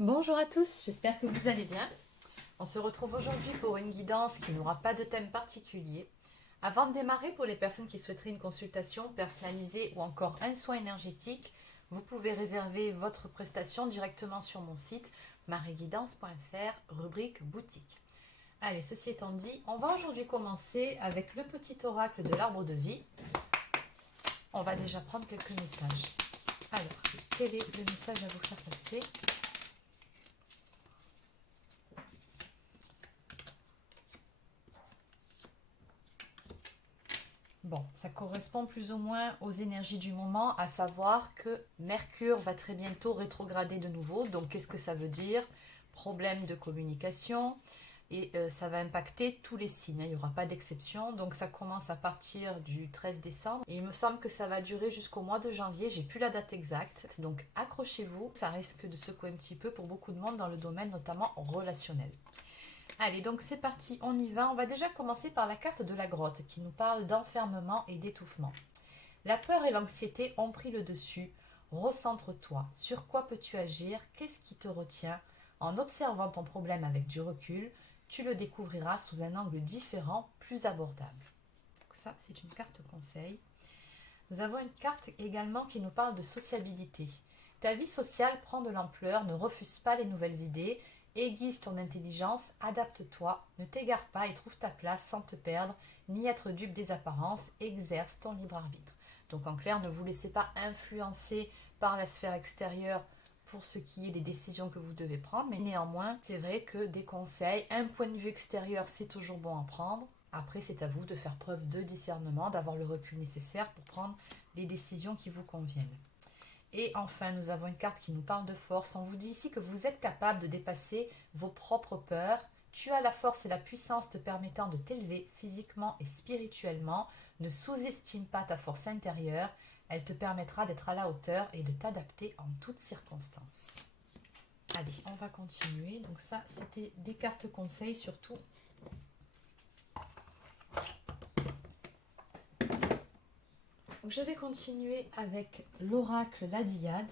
Bonjour à tous, j'espère que vous allez bien. On se retrouve aujourd'hui pour une guidance qui n'aura pas de thème particulier. Avant de démarrer, pour les personnes qui souhaiteraient une consultation personnalisée ou encore un soin énergétique, vous pouvez réserver votre prestation directement sur mon site marieguidance.fr, rubrique boutique. Allez, ceci étant dit, on va aujourd'hui commencer avec le petit oracle de l'arbre de vie. On va déjà prendre quelques messages. Alors, quel est le message à vous faire passer ? Bon, ça correspond plus ou moins aux énergies du moment, à savoir que Mercure va très bientôt rétrograder de nouveau. Donc, qu'est-ce que ça veut dire? Problème de communication. Et ça va impacter tous les signes, hein, il n'y aura pas d'exception. Donc, ça commence à partir du 13 décembre. Et il me semble que ça va durer jusqu'au mois de janvier. J'ai plus la date exacte. Donc, accrochez-vous. Ça risque de secouer un petit peu pour beaucoup de monde dans le domaine notamment relationnel. Allez, donc c'est parti, on y va. On va déjà commencer par la carte de la grotte qui nous parle d'enfermement et d'étouffement. La peur et l'anxiété ont pris le dessus. Recentre-toi. Sur quoi peux-tu agir? Qu'est-ce qui te retient? En observant ton problème avec du recul, tu le découvriras sous un angle différent, plus abordable. Donc ça, c'est une carte conseil. Nous avons une carte également qui nous parle de sociabilité. Ta vie sociale prend de l'ampleur, ne refuse pas les nouvelles idées, aiguise ton intelligence, adapte-toi, ne t'égare pas et trouve ta place sans te perdre, ni être dupe des apparences, exerce ton libre arbitre. Donc en clair, ne vous laissez pas influencer par la sphère extérieure pour ce qui est des décisions que vous devez prendre, mais néanmoins, c'est vrai que des conseils, un point de vue extérieur, c'est toujours bon à prendre. Après, c'est à vous de faire preuve de discernement, d'avoir le recul nécessaire pour prendre les décisions qui vous conviennent. Et enfin, nous avons une carte qui nous parle de force. On vous dit ici que vous êtes capable de dépasser vos propres peurs. Tu as la force et la puissance te permettant de t'élever physiquement et spirituellement. Ne sous-estime pas ta force intérieure. Elle te permettra d'être à la hauteur et de t'adapter en toutes circonstances. Allez, on va continuer. Donc ça, c'était des cartes conseils surtout. Donc je vais continuer avec l'oracle La Diade.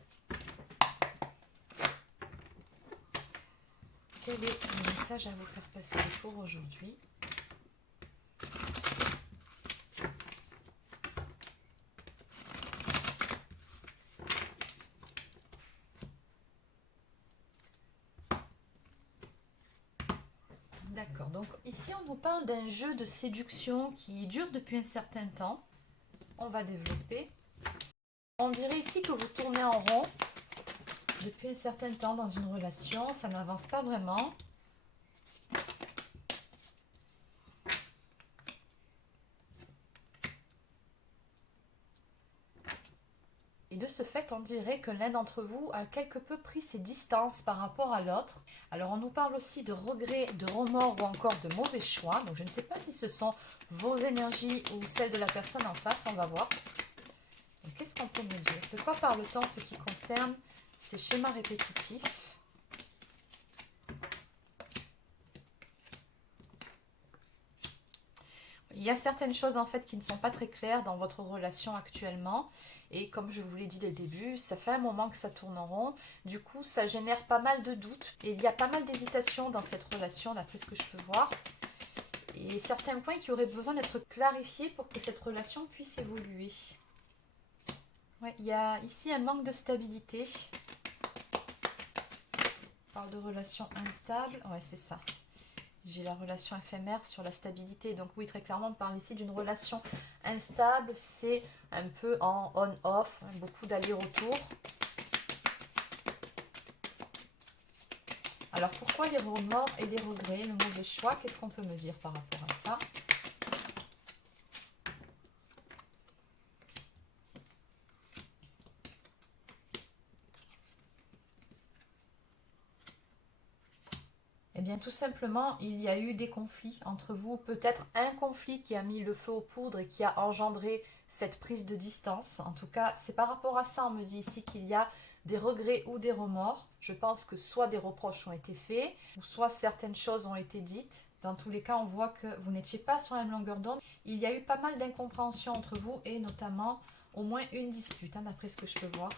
Quel est le message à vous faire passer pour aujourd'hui? D'accord, donc ici on nous parle d'un jeu de séduction qui dure depuis un certain temps. On va développer. On dirait ici que vous tournez en rond depuis un certain temps dans une relation, ça n'avance pas vraiment. Et de ce fait, on dirait que l'un d'entre vous a quelque peu pris ses distances par rapport à l'autre. Alors on nous parle aussi de regrets, de remords ou encore de mauvais choix. Donc je ne sais pas si ce sont vos énergies ou celles de la personne en face, on va voir. Qu'est-ce qu'on peut me dire? De quoi parle-t-on en ce qui concerne ces schémas répétitifs? Il y a certaines choses en fait qui ne sont pas très claires dans votre relation actuellement. Et comme je vous l'ai dit dès le début, ça fait un moment que ça tourne en rond. Du coup, ça génère pas mal de doutes. Et il y a pas mal d'hésitation dans cette relation, d'après ce que je peux voir. Et certains points qui auraient besoin d'être clarifiés pour que cette relation puisse évoluer. Ouais, il y a ici un manque de stabilité. On parle de relation instable. Ouais, c'est ça. J'ai la relation éphémère sur la stabilité. Donc oui, très clairement, on parle ici d'une relation instable. C'est un peu en on-off, beaucoup d'allers-retours. Alors pourquoi les remords et les regrets, le mauvais choix? Qu'est-ce qu'on peut me dire par rapport à ça? Eh bien, tout simplement, il y a eu des conflits entre vous. Peut-être un conflit qui a mis le feu aux poudres et qui a engendré cette prise de distance. En tout cas, c'est par rapport à ça, on me dit ici qu'il y a des regrets ou des remords. Je pense que soit des reproches ont été faits, ou soit certaines choses ont été dites. Dans tous les cas, on voit que vous n'étiez pas sur la même longueur d'onde. Il y a eu pas mal d'incompréhension entre vous et notamment au moins une dispute, hein, d'après ce que je peux voir.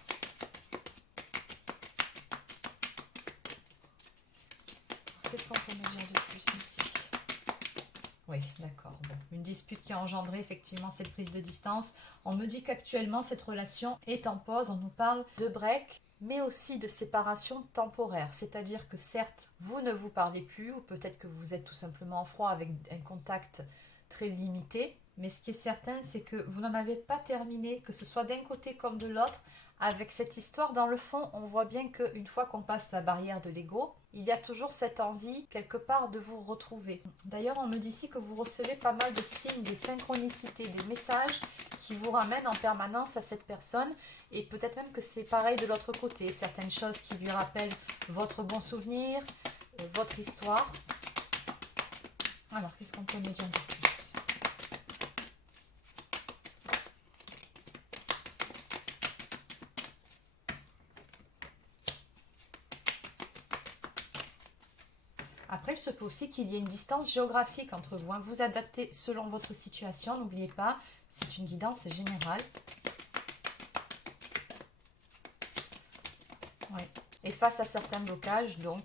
qu'est-ce qu'on peut me dire de plus ici? Oui, d'accord. Bon. Une dispute qui a engendré effectivement cette prise de distance. On me dit qu'actuellement, cette relation est en pause. On nous parle de break, mais aussi de séparation temporaire. C'est-à-dire que certes, vous ne vous parlez plus, ou peut-être que vous êtes tout simplement en froid avec un contact très limité. Mais ce qui est certain, c'est que vous n'en avez pas terminé, que ce soit d'un côté comme de l'autre. Avec cette histoire, dans le fond, on voit bien qu'une fois qu'on passe la barrière de l'ego, il y a toujours cette envie, quelque part, de vous retrouver. D'ailleurs, on me dit ici que vous recevez pas mal de signes, de synchronicité, des messages qui vous ramènent en permanence à cette personne. Et peut-être même que c'est pareil de l'autre côté. Certaines choses qui lui rappellent votre bon souvenir, votre histoire. Alors, qu'est-ce qu'on peut me dire de plus? Après, il se peut aussi qu'il y ait une distance géographique entre vous. Vous adaptez selon votre situation. N'oubliez pas, c'est une guidance générale. Ouais. Et face à certains blocages, donc,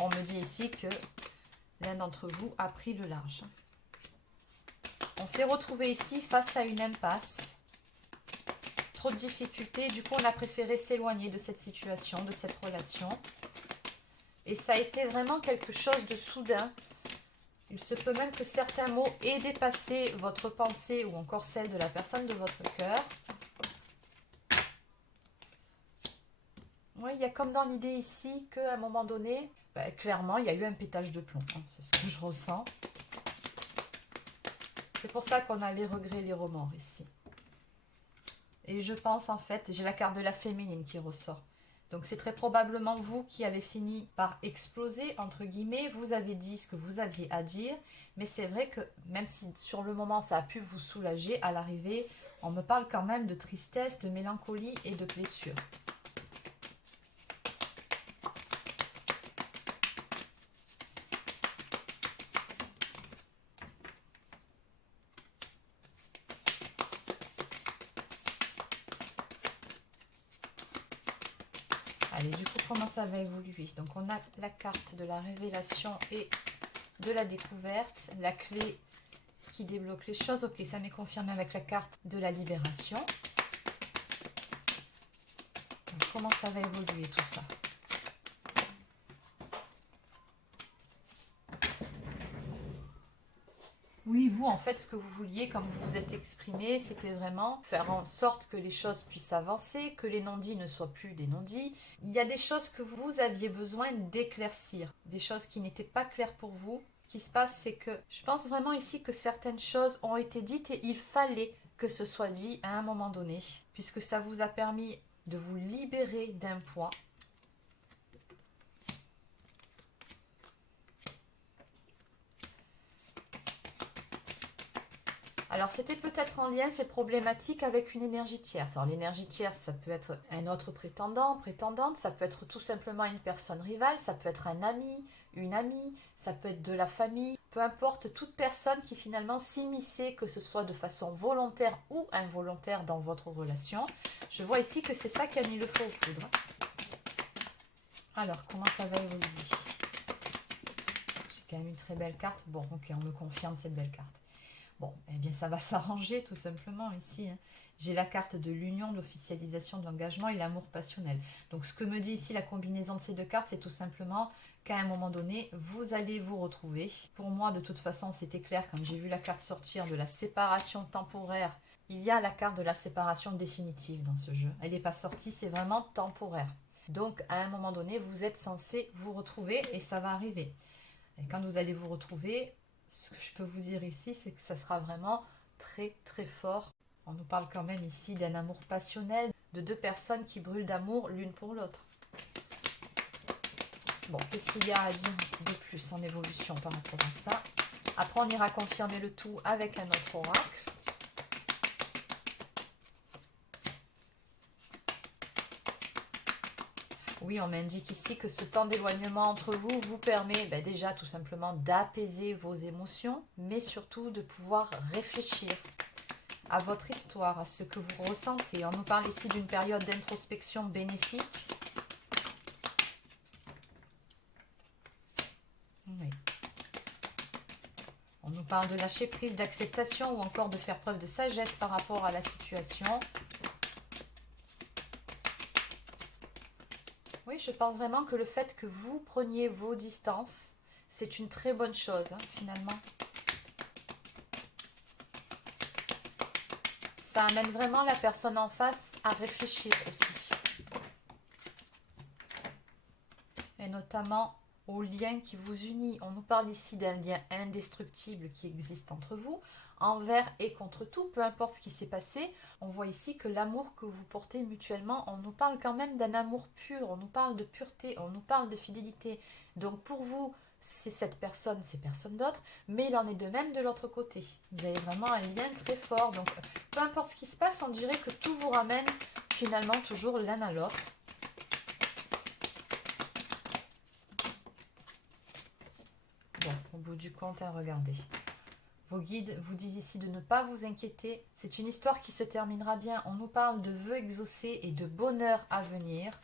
on me dit ici que l'un d'entre vous a pris le large. On s'est retrouvé ici face à une impasse. Trop de difficultés. Du coup, on a préféré s'éloigner de cette situation, de cette relation. Et ça a été vraiment quelque chose de soudain. Il se peut même que certains mots aient dépassé votre pensée ou encore celle de la personne de votre cœur. Oui, il y a comme dans l'idée ici qu'à un moment donné, clairement, il y a eu un pétage de plomb. Hein, c'est ce que je ressens. C'est pour ça qu'on a les regrets, les remords ici. Et je pense en fait, j'ai la carte de la féminine qui ressort. Donc c'est très probablement vous qui avez fini par exploser, entre guillemets. Vous avez dit ce que vous aviez à dire. Mais c'est vrai que même si sur le moment ça a pu vous soulager, à l'arrivée, on me parle quand même de tristesse, de mélancolie et de blessure. Allez, du coup, comment ça va évoluer? Donc, on a la carte de la révélation et de la découverte, la clé qui débloque les choses. Ok, ça m'est confirmé avec la carte de la libération. Donc, comment ça va évoluer tout ça? Oui, vous, en fait, ce que vous vouliez, comme vous vous êtes exprimé, c'était vraiment faire en sorte que les choses puissent avancer, que les non-dits ne soient plus des non-dits. Il y a des choses que vous aviez besoin d'éclaircir, des choses qui n'étaient pas claires pour vous. Ce qui se passe, c'est que je pense vraiment ici que certaines choses ont été dites et il fallait que ce soit dit à un moment donné, puisque ça vous a permis de vous libérer d'un poids. Alors, c'était peut-être en lien, ces problématiques, avec une énergie tierce. Alors, l'énergie tierce, ça peut être un autre prétendant, prétendante, ça peut être tout simplement une personne rivale, ça peut être un ami, une amie, ça peut être de la famille, peu importe, toute personne qui finalement s'immisçait, que ce soit de façon volontaire ou involontaire dans votre relation. Je vois ici que c'est ça qui a mis le feu aux poudres. Alors, comment ça va évoluer? J'ai quand même une très belle carte. Bon, ok, on me confirme cette belle carte. Bon, eh bien ça va s'arranger tout simplement ici. Hein. J'ai la carte de l'union, de l'officialisation de l'engagement et l'amour passionnel. Donc ce que me dit ici la combinaison de ces deux cartes, c'est tout simplement qu'à un moment donné, vous allez vous retrouver. Pour moi, de toute façon, c'était clair quand j'ai vu la carte sortir de la séparation temporaire. Il y a la carte de la séparation définitive dans ce jeu. Elle n'est pas sortie, c'est vraiment temporaire. Donc à un moment donné, vous êtes censé vous retrouver et ça va arriver. Et quand vous allez vous retrouver, ce que je peux vous dire ici, c'est que ça sera vraiment très très fort. On nous parle quand même ici d'un amour passionnel, de deux personnes qui brûlent d'amour l'une pour l'autre. Bon, qu'est-ce qu'il y a à dire de plus en évolution par rapport à ça? Après, on ira confirmer le tout avec un autre oracle. Oui, on m'indique ici que ce temps d'éloignement entre vous vous permet déjà tout simplement d'apaiser vos émotions, mais surtout de pouvoir réfléchir à votre histoire, à ce que vous ressentez. On nous parle ici d'une période d'introspection bénéfique. parle de lâcher prise, d'acceptation ou encore de faire preuve de sagesse par rapport à la situation. Oui, je pense vraiment que le fait que vous preniez vos distances, c'est une très bonne chose, hein, finalement. Ça amène vraiment la personne en face à réfléchir aussi. Et notamment au lien qui vous unit. On nous parle ici d'un lien indestructible qui existe entre vous, envers et contre tout, peu importe ce qui s'est passé. On voit ici que l'amour que vous portez mutuellement, on nous parle quand même d'un amour pur, on nous parle de pureté, on nous parle de fidélité. Donc pour vous, c'est cette personne, c'est personne d'autre, mais il en est de même de l'autre côté. Vous avez vraiment un lien très fort. Donc peu importe ce qui se passe, on dirait que tout vous ramène finalement toujours l'un à l'autre. Bon, au bout du compte, hein, regardez. Vos guides vous disent ici de ne pas vous inquiéter. C'est une histoire qui se terminera bien. On nous parle de vœux exaucés et de bonheur à venir.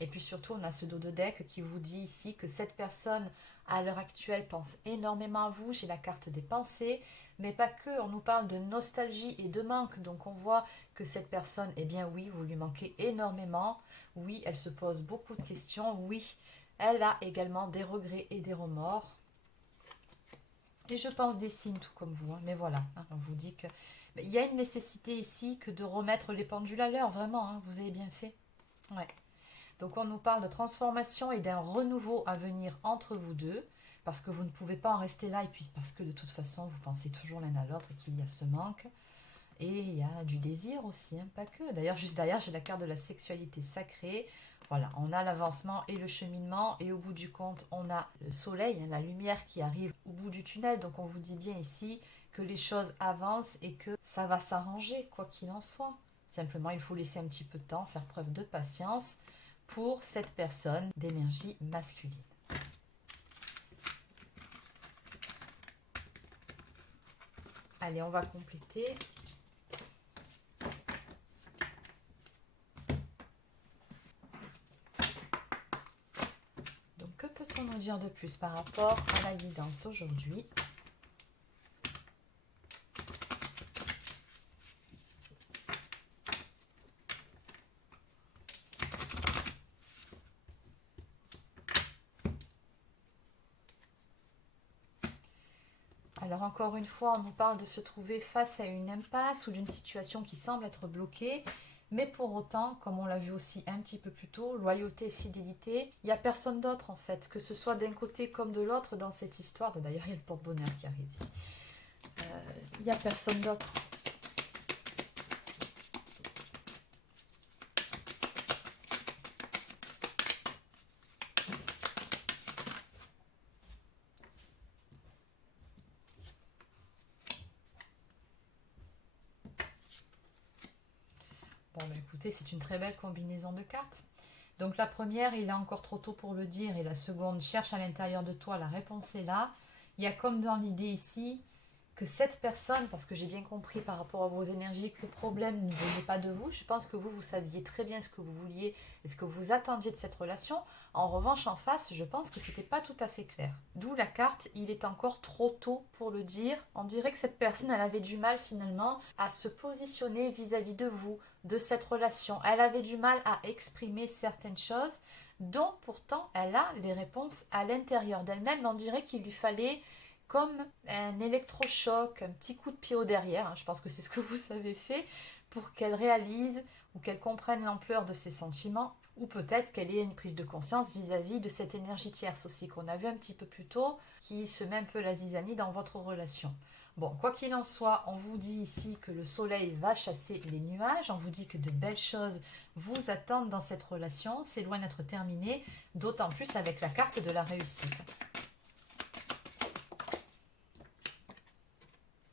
Et puis surtout, on a ce dos de deck qui vous dit ici que cette personne, à l'heure actuelle, pense énormément à vous. J'ai la carte des pensées, mais pas que. On nous parle de nostalgie et de manque. Donc on voit que cette personne, eh bien oui, vous lui manquez énormément. Oui, elle se pose beaucoup de questions. Oui, elle a également des regrets et des remords. Et je pense des signes tout comme vous. Hein. Mais voilà, hein, on vous dit que... Il y a une nécessité ici que de remettre les pendules à l'heure. Vraiment, hein, vous avez bien fait. Ouais. Donc on nous parle de transformation et d'un renouveau à venir entre vous deux. Parce que vous ne pouvez pas en rester là. Et puis parce que de toute façon, vous pensez toujours l'un à l'autre et qu'il y a ce manque. Et il y a du désir aussi, hein, pas que. D'ailleurs, juste derrière, j'ai la carte de la sexualité sacrée. Voilà, on a l'avancement et le cheminement. Et au bout du compte, on a le soleil, hein, la lumière qui arrive au bout du tunnel. Donc on vous dit bien ici que les choses avancent et que ça va s'arranger, quoi qu'il en soit. Simplement, il faut laisser un petit peu de temps, faire preuve de patience pour cette personne d'énergie masculine. Allez, on va compléter. Que peut-on nous dire de plus par rapport à la guidance d'aujourd'hui? Alors encore une fois, on nous parle de se trouver face à une impasse ou d'une situation qui semble être bloquée. Mais pour autant, comme on l'a vu aussi un petit peu plus tôt, loyauté et fidélité, il n'y a personne d'autre en fait, que ce soit d'un côté comme de l'autre dans cette histoire. D'ailleurs, il y a le porte-bonheur qui arrive ici. Il n'y a personne d'autre. Bon, bah écoutez, c'est une très belle combinaison de cartes. Donc la première, il est encore trop tôt pour le dire, et la seconde, cherche à l'intérieur de toi, la réponse est là. Il y a comme dans l'idée ici que cette personne, parce que j'ai bien compris par rapport à vos énergies que le problème ne venait pas de vous, je pense que vous saviez très bien ce que vous vouliez et ce que vous attendiez de cette relation. En revanche, en face, je pense que c'était pas tout à fait clair. D'où la carte, il est encore trop tôt pour le dire. On dirait que cette personne, elle avait du mal finalement à se positionner vis-à-vis de vous, de cette relation. Elle avait du mal à exprimer certaines choses dont pourtant elle a les réponses à l'intérieur d'elle-même. On dirait qu'il lui fallait comme un électrochoc, un petit coup de pied au derrière, hein, je pense que c'est ce que vous avez fait, pour qu'elle réalise ou qu'elle comprenne l'ampleur de ses sentiments, ou peut-être qu'elle ait une prise de conscience vis-à-vis de cette énergie tierce aussi qu'on a vu un petit peu plus tôt, qui se met un peu la zizanie dans votre relation. Bon, quoi qu'il en soit, on vous dit ici que le soleil va chasser les nuages, on vous dit que de belles choses vous attendent dans cette relation, c'est loin d'être terminé, d'autant plus avec la carte de la réussite.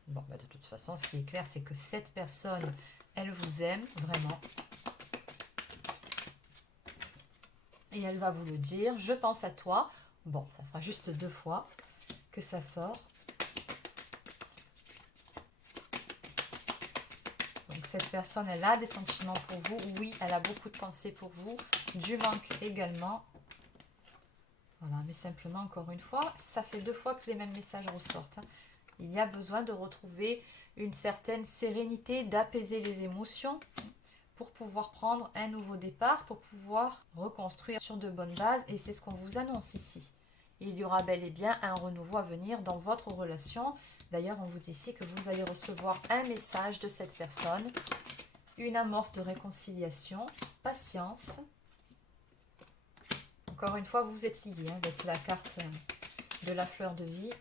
Bon, bah de toute façon, ce qui est clair, c'est que cette personne, elle vous aime vraiment. Et elle va vous le dire, je pense à toi. Bon, ça fera juste 2 fois que ça sort. Donc cette personne, elle a des sentiments pour vous. Oui, elle a beaucoup de pensées pour vous. Du manque également. Voilà, mais simplement, encore une fois, ça fait 2 fois que les mêmes messages ressortent. Hein. Il y a besoin de retrouver une certaine sérénité, d'apaiser les émotions pour pouvoir prendre un nouveau départ, pour pouvoir reconstruire sur de bonnes bases. Et c'est ce qu'on vous annonce ici. Il y aura bel et bien un renouveau à venir dans votre relation. D'ailleurs, on vous dit ici que vous allez recevoir un message de cette personne, une amorce de réconciliation, patience. Encore une fois, vous êtes liés avec la carte de la fleur de vie.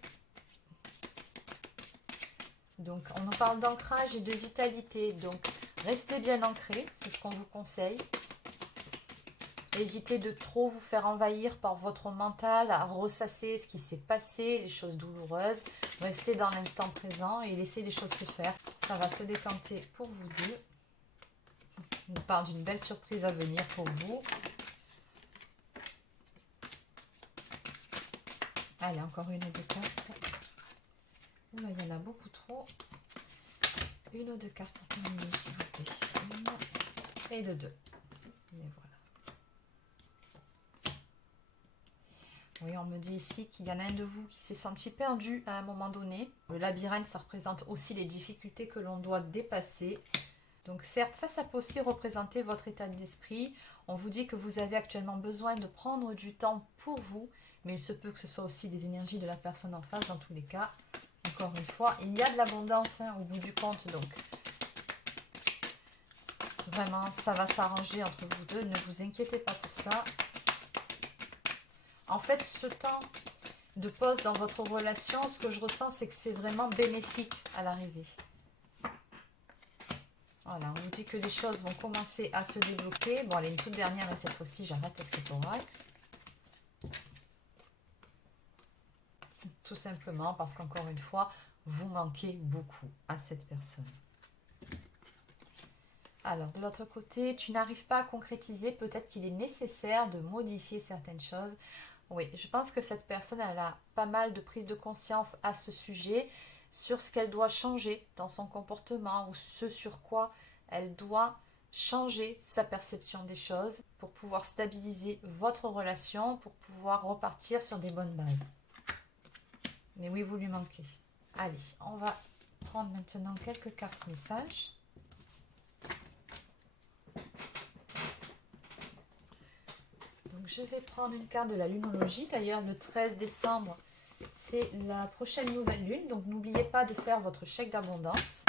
Donc, on en parle d'ancrage et de vitalité. Donc, restez bien ancrés, c'est ce qu'on vous conseille. Évitez de trop vous faire envahir par votre mental, à ressasser ce qui s'est passé, les choses douloureuses. Restez dans l'instant présent et laissez les choses se faire. Ça va se décanter pour vous deux. On nous parle d'une belle surprise à venir pour vous. Allez, encore une ou deux cartes. Oula, il y en a beaucoup trop. Une ou deux cartes pour terminer, s'il vous plaît. Une et de deux. Et voilà. Oui, on me dit ici qu'il y en a un de vous qui s'est senti perdu à un moment donné. Le labyrinthe, ça représente aussi les difficultés que l'on doit dépasser. Donc certes, ça peut aussi représenter votre état d'esprit. On vous dit que vous avez actuellement besoin de prendre du temps pour vous, mais il se peut que ce soit aussi des énergies de la personne en face dans tous les cas. Encore une fois, il y a de l'abondance au bout du compte, donc vraiment, ça va s'arranger entre vous deux. Ne vous inquiétez pas pour ça. En fait, ce temps de pause dans votre relation, ce que je ressens, c'est que c'est vraiment bénéfique à l'arrivée. Voilà, on vous dit que les choses vont commencer à se débloquer. Bon, allez, une toute dernière, et cette fois-ci, j'arrête avec cet oracle. Tout simplement parce qu'encore une fois, vous manquez beaucoup à cette personne. Alors, de l'autre côté, tu n'arrives pas à concrétiser. Peut-être qu'il est nécessaire de modifier certaines choses. Oui, je pense que cette personne, elle a pas mal de prise de conscience à ce sujet, sur ce qu'elle doit changer dans son comportement ou ce sur quoi elle doit changer sa perception des choses pour pouvoir stabiliser votre relation, pour pouvoir repartir sur des bonnes bases. Mais oui, vous lui manquez. Allez, on va prendre maintenant quelques cartes messages. Donc, je vais prendre une carte de la lunologie. D'ailleurs, le 13 décembre, c'est la prochaine nouvelle lune. Donc, n'oubliez pas de faire votre chèque d'abondance.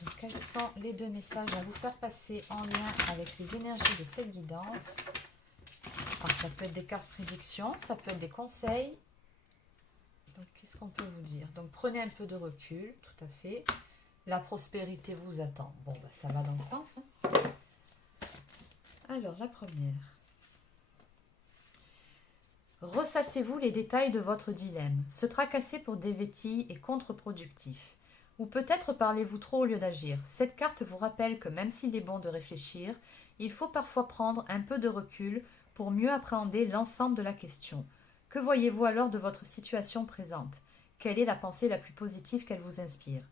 Donc, quels sont les deux messages à vous faire passer en lien avec les énergies de cette guidance? Alors, ça peut être des cartes prédictions, ça peut être des conseils. Donc, qu'est-ce qu'on peut vous dire? Donc, prenez un peu de recul, tout à fait. La prospérité vous attend. Bon, bah, ça va dans le sens. Hein. Alors, la première. Ressassez-vous les détails de votre dilemme. Se tracasser pour des bêtises est contre-productif. Ou peut-être parlez-vous trop au lieu d'agir. Cette carte vous rappelle que même s'il est bon de réfléchir, il faut parfois prendre un peu de recul pour mieux appréhender l'ensemble de la question. Que voyez-vous alors de votre situation présente? Quelle est la pensée la plus positive qu'elle vous inspire?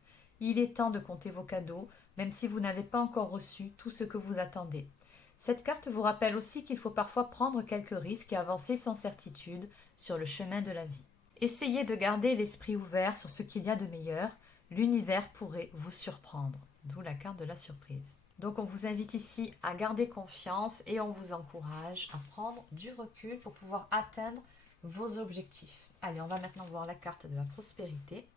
Il est temps de compter vos cadeaux, même si vous n'avez pas encore reçu tout ce que vous attendez. Cette carte vous rappelle aussi qu'il faut parfois prendre quelques risques et avancer sans certitude sur le chemin de la vie. Essayez de garder l'esprit ouvert sur ce qu'il y a de meilleur. L'univers pourrait vous surprendre. D'où la carte de la surprise. Donc on vous invite ici à garder confiance et on vous encourage à prendre du recul pour pouvoir atteindre vos objectifs. Allez, on va maintenant voir la carte de la prospérité.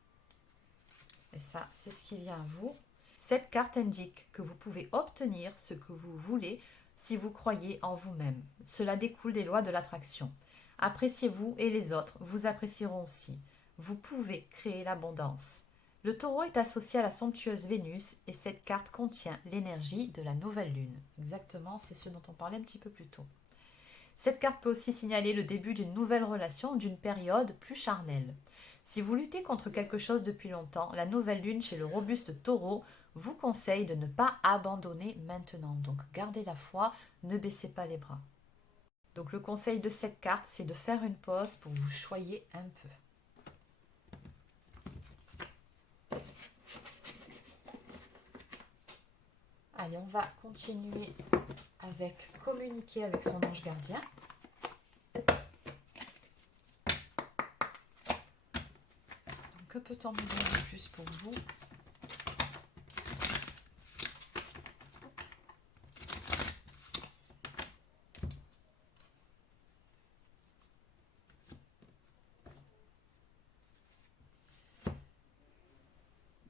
Et ça, c'est ce qui vient à vous. Cette carte indique que vous pouvez obtenir ce que vous voulez si vous croyez en vous-même. Cela découle des lois de l'attraction. Appréciez-vous et les autres vous apprécieront aussi. Vous pouvez créer l'abondance. Le taureau est associé à la somptueuse Vénus et cette carte contient l'énergie de la nouvelle lune. Exactement, c'est ce dont on parlait un petit peu plus tôt. Cette carte peut aussi signaler le début d'une nouvelle relation, d'une période plus charnelle. Si vous luttez contre quelque chose depuis longtemps, la nouvelle lune chez le robuste taureau vous conseille de ne pas abandonner maintenant. Donc gardez la foi, ne baissez pas les bras. Donc le conseil de cette carte, c'est de faire une pause pour vous choyer un peu. Allez, on va continuer avec communiquer avec son ange gardien. peut-on me dire de plus pour vous?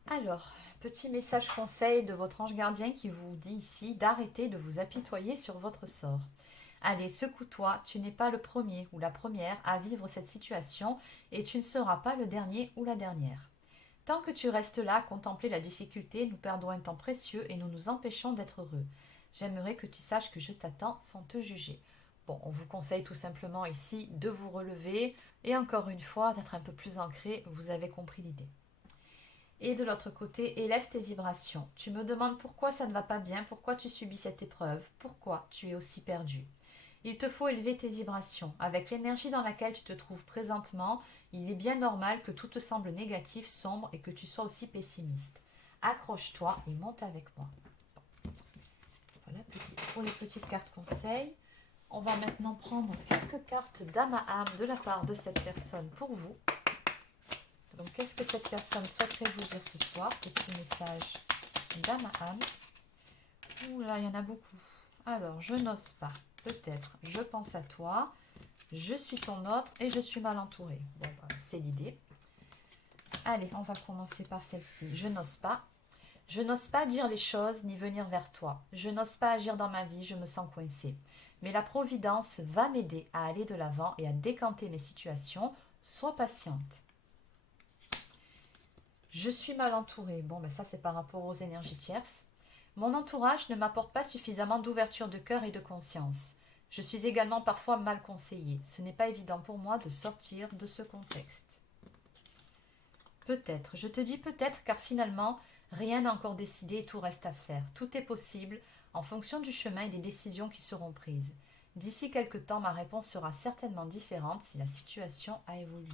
Alors, petit message conseil de votre ange gardien qui vous dit ici d'arrêter de vous apitoyer sur votre sort. Allez, secoue-toi, tu n'es pas le premier ou la première à vivre cette situation et tu ne seras pas le dernier ou la dernière. Tant que tu restes là à contempler la difficulté, nous perdons un temps précieux et nous nous empêchons d'être heureux. J'aimerais que tu saches que je t'attends sans te juger. Bon, on vous conseille tout simplement ici de vous relever et encore une fois d'être un peu plus ancré, vous avez compris l'idée. Et de l'autre côté, élève tes vibrations. Tu me demandes pourquoi ça ne va pas bien, pourquoi tu subis cette épreuve, pourquoi tu es aussi perdu. Il te faut élever tes vibrations. Avec l'énergie dans laquelle tu te trouves présentement, il est bien normal que tout te semble négatif, sombre et que tu sois aussi pessimiste. Accroche-toi et monte avec moi. Voilà pour les petites cartes conseils. On va maintenant prendre quelques cartes d'âme à âme de la part de cette personne pour vous. Donc, qu'est-ce que cette personne souhaiterait vous dire ce soir? Petit message d'âme à âme. Ouh là, il y en a beaucoup. Alors, je n'ose pas. Peut-être, je pense à toi. Je suis ton autre et je suis mal entourée. Bon, bah, c'est l'idée. Allez, on va commencer par celle-ci. Je n'ose pas. Je n'ose pas dire les choses ni venir vers toi. Je n'ose pas agir dans ma vie, je me sens coincée. Mais la Providence va m'aider à aller de l'avant et à décanter mes situations. Sois patiente. Je suis mal entourée. Bon, ben ça, c'est par rapport aux énergies tierces. Mon entourage ne m'apporte pas suffisamment d'ouverture de cœur et de conscience. Je suis également parfois mal conseillée. Ce n'est pas évident pour moi de sortir de ce contexte. Peut-être, je te dis peut-être car finalement, rien n'est encore décidé et tout reste à faire. Tout est possible en fonction du chemin et des décisions qui seront prises. D'ici quelque temps, ma réponse sera certainement différente si la situation a évolué.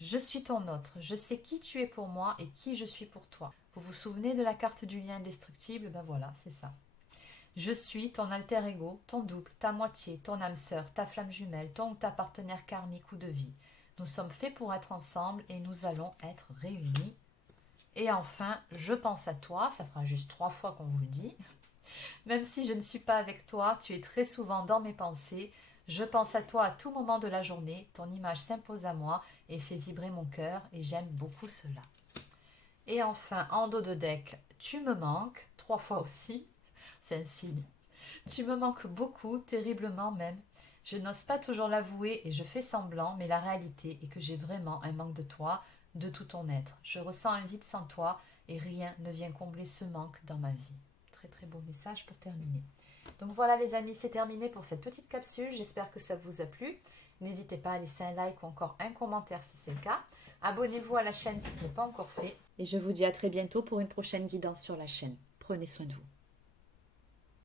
Je suis ton autre, je sais qui tu es pour moi et qui je suis pour toi. Vous vous souvenez de la carte du lien indestructible? Ben voilà, c'est ça. Je suis ton alter ego, ton double, ta moitié, ton âme sœur, ta flamme jumelle, ton ou ta partenaire karmique ou de vie. Nous sommes faits pour être ensemble et nous allons être réunis. Et enfin, je pense à toi, ça fera juste 3 fois qu'on vous le dit. Même si je ne suis pas avec toi, tu es très souvent dans mes pensées. Je pense à toi à tout moment de la journée. Ton image s'impose à moi et fait vibrer mon cœur et j'aime beaucoup cela. Et enfin, en dos de deck, tu me manques, 3 fois aussi. C'est un signe. Tu me manques beaucoup, terriblement même. Je n'ose pas toujours l'avouer et je fais semblant, mais la réalité est que j'ai vraiment un manque de toi, de tout ton être. Je ressens un vide sans toi et rien ne vient combler ce manque dans ma vie. Très très beau message pour terminer. Donc voilà les amis, c'est terminé pour cette petite capsule. J'espère que ça vous a plu. N'hésitez pas à laisser un like ou encore un commentaire si c'est le cas. Abonnez-vous à la chaîne si ce n'est pas encore fait. Et je vous dis à très bientôt pour une prochaine guidance sur la chaîne. Prenez soin de vous.